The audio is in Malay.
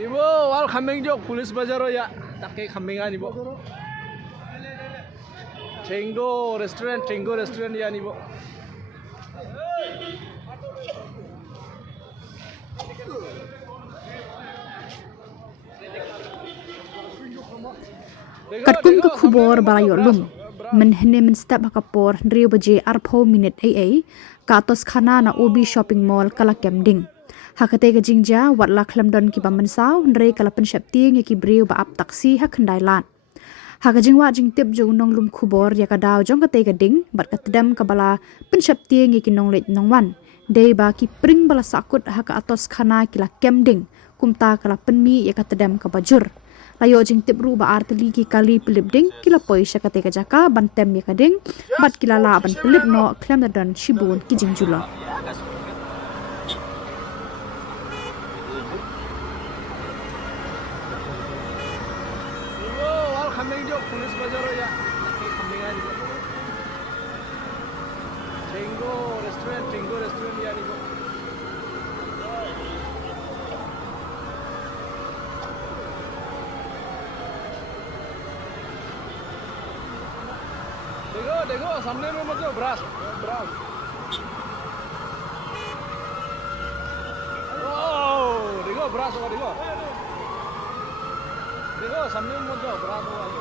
Ibu, wal kambing jok pulis bazar ya, tak kayak kambingan ibu. Tenggo restoran ya ibu. Katkum ke Khubor Balayolum, menhene menstep hakapor 3 baje arpo minit AA, ka Atoskhana na Ubi shopping mall kalakem ding. Hakate ke jingja wat la klamdon ki bamensau ndre kalapen Sheptieng ki briu ba ap taksi hakandai lan. Hakajingwa jing tip jong nong lum Khubor ya kadau jong kate ke ding bat katdam kabala pen Sheptieng ki nong let nong wan. Dei ba ki pring bala sakut haka Atoskhana ki la kem ding kumta kala penmi ya katdam ka bajur. Layo jing tip ru ba arteli ki kali pelip ding kila poi syakate ka jaka bantem ya kading bat kila la ban pelip no klamdon shibun ki jing jula. Kambing jok pulis bazar ya, tak kayak kambingan ibu. Tenggo restoran ya ibu. देखो सामने में मतलब ब्रास ओह देखो ब्रास होगा देखो सामने में मतलब ब्रास होगा